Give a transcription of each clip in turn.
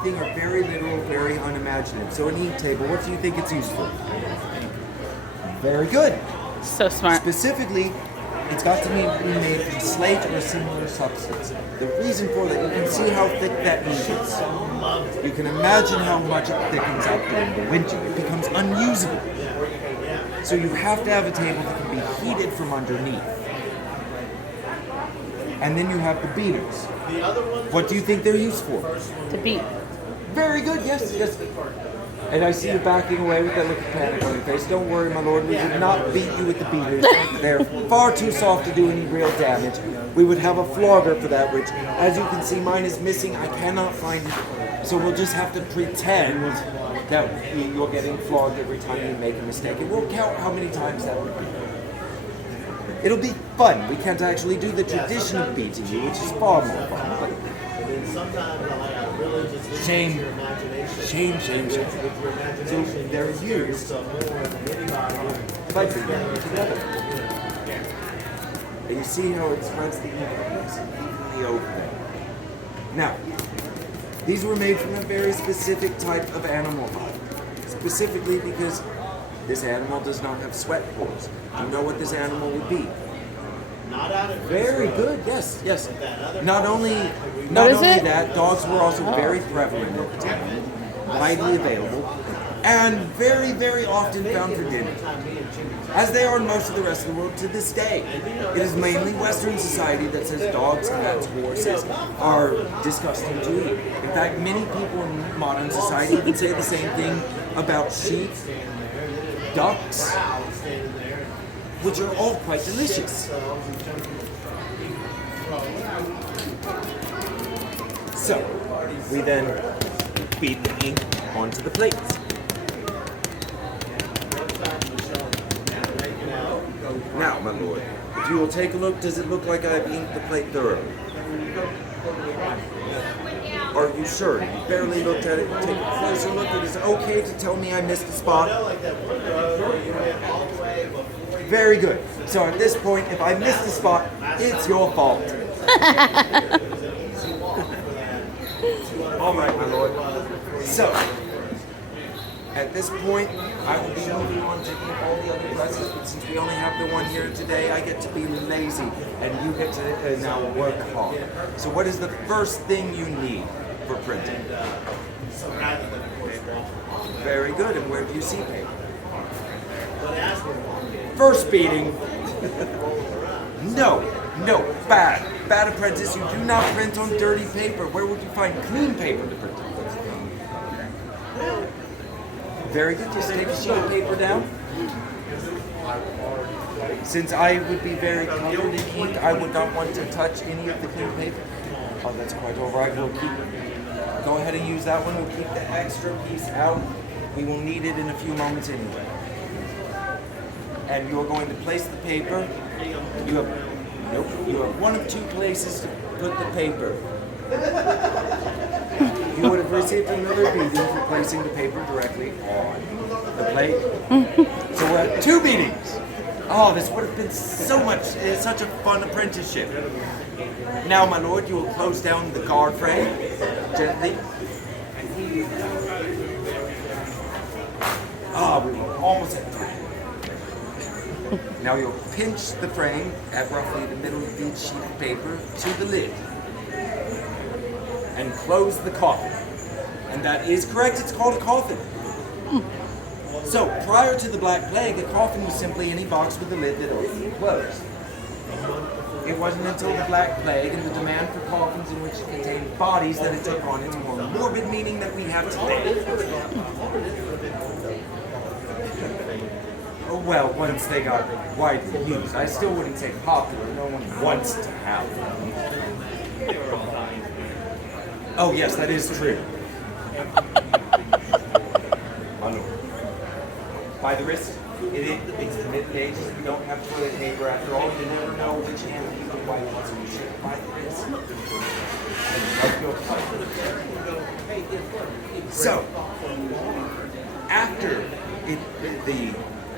everything are very literal, very unimaginative. So an ink table, what do you think it's used for? Very good. So smart. Specifically, it's got to be made from slate or a similar substance. The reason for that, you can see how thick that ink is. You can imagine how much it thickens out during the winter. It becomes unusable. So you have to have a table that can be heated from underneath. And then you have the beaters. What do you think they're used for? To beat. Very good, yes, yes. And I see you backing away with that look of panic on your face. Don't worry, my lord, we would not beat you with the beaters. They're far too soft to do any real damage. We would have a flogger for that, which, as you can see, mine is missing. I cannot find it. So we'll just have to pretend that you're getting flogged every time you make a mistake. And we'll count how many times that would be. It'll be fun. We can't actually do the tradition of beating you, which is far more fun. But shame. Shame. So they're used by bringing them together. And you see how it spreads the evenly over there. Now, these were made from a very specific type of animal hide. Specifically because this animal does not have sweat pores. Do you know what this animal would be? Very good, yes. Not only that, dogs were also very prevalent at the time, widely available, and very, very often found for dinner, as they are in most of the rest of the world to this day. It is mainly Western society that says dogs, cats, horses are disgusting to eat. In fact, many people in modern society even say the same thing about sheep, ducks, which are all quite delicious. So, we then beat the ink onto the plates. Now, my lord, if you will take a look, does it look like I've inked the plate thoroughly? Are you sure? You barely looked at it. Take a closer look. It is okay to tell me I missed the spot. Very good. So at this point, if I missed the spot, it's your fault. All right, my lord. So, at this point, I will be moving on to eat all the other presses, but since we only have the one here today, I get to be lazy, and you get to now work hard. So what is the first thing you need for printing? Very good, and where do you see paper? First beating. No, bad. Bad apprentice, you do not print on dirty paper. Where would you find clean paper to print on? Very good, just take a sheet of paper down. Since I would be very covered in ink, I would not want to touch any of the clean paper. Oh, that's quite all right. We'll go ahead and use that one. We'll keep the extra piece out. We will need it in a few moments anyway. And you are going to place the paper. You have one of two places to put the paper. You would have received another beating for placing the paper directly on the plate. So we're at 2 beatings. Oh, this would have been such a fun apprenticeship. Now, my lord, you will close down the guard frame gently. We're almost at 3. Now you'll pinch the frame at roughly the middle of each sheet of paper to the lid and close the coffin. And that is correct, it's called a coffin. So, prior to the Black Plague, a coffin was simply any box with a lid that opened and closed. It wasn't until the Black Plague and the demand for coffins in which it contained bodies that it took on its more morbid meaning that we have today. Well, once they got widely used. I still wouldn't say popular. No one wants to have them. Oh, yes, that is true. By the wrist, it's the mid-pages. We don't have toilet paper after all. You never know which hand you can wipe on, so you should by the wrist. So, after the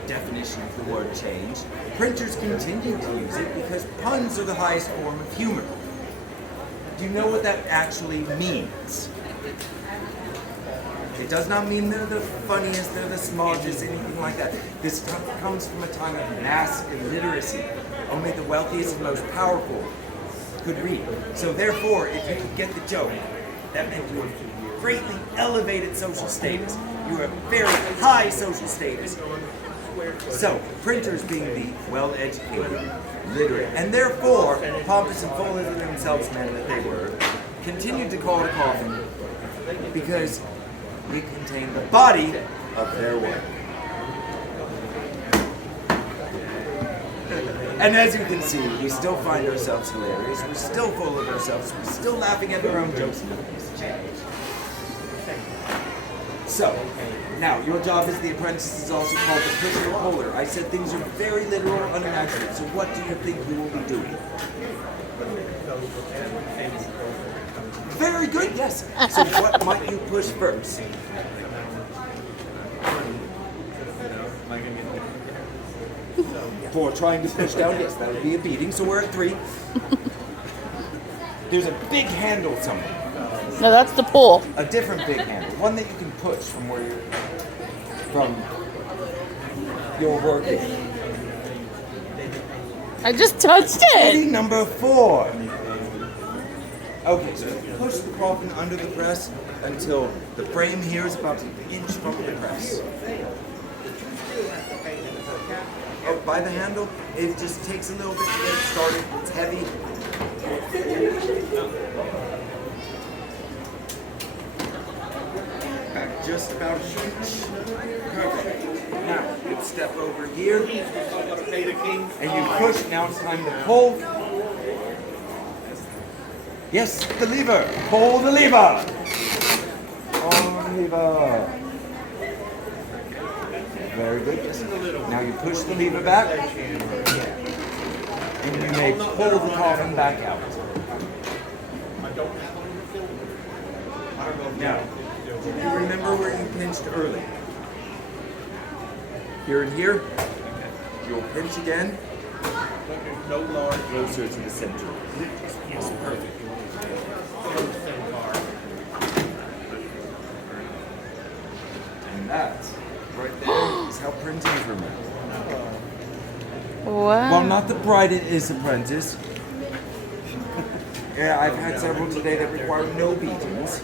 definition of the word changed, printers continued to use it because puns are the highest form of humor. Do you know what that actually means? It does not mean they're the funniest, they're the smartest, anything like that. This comes from a time of mass illiteracy. Only the wealthiest and most powerful could read. So therefore, if you could get the joke, that meant you were greatly elevated social status. You were a very high social status. So, printers being the well-educated, literate, and therefore pompous and full of themselves men that they were, continued to call it a coffin because it contained the body of their work. And as you can see, we still find ourselves hilarious, we're still full of ourselves, we're still laughing at our own jokes, and nothing's changed. So, now, your job as the apprentice is also called the pusher or puller. I said things are very literal or unimaginative, so what do you think you will be doing? Very good, yes. So what might you push first? For trying to push down, yes, that would be a beating, so we're at 3. There's a big handle somewhere. No, that's the pull. A different big handle, one that you can push from where you're working. I just touched Ready, it. number 4. Okay, so you push the coffin under the press until the frame here is about an inch from the press. Oh, by the handle, it just takes a little bit to get it started. It's heavy. Back just about an inch. Perfect. Now, you step over here, and you push. Now it's time to pull. Yes, the lever. Pull the lever. Pull the lever. Very good. Yes. Now you push the lever back, and you may pull the coffin back out. Now, you remember where you pinched earlier? Here and here. You'll pinch again. Closer to the center. Yes, perfect. And that, right there, is how printings were made. Wow. Well, not the bride is apprentice. Yeah, I've had several today that require no beatings.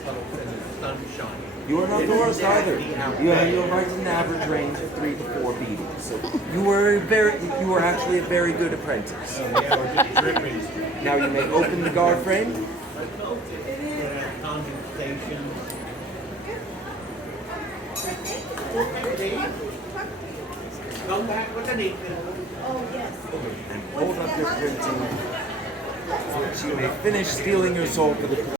You are not the worst either. You are right in an average range of 3 to 4 beatings. So you were actually a very good apprentice. Now you may open the guard frame. Come back with an And hold up your printing so that you may finish stealing your soul for the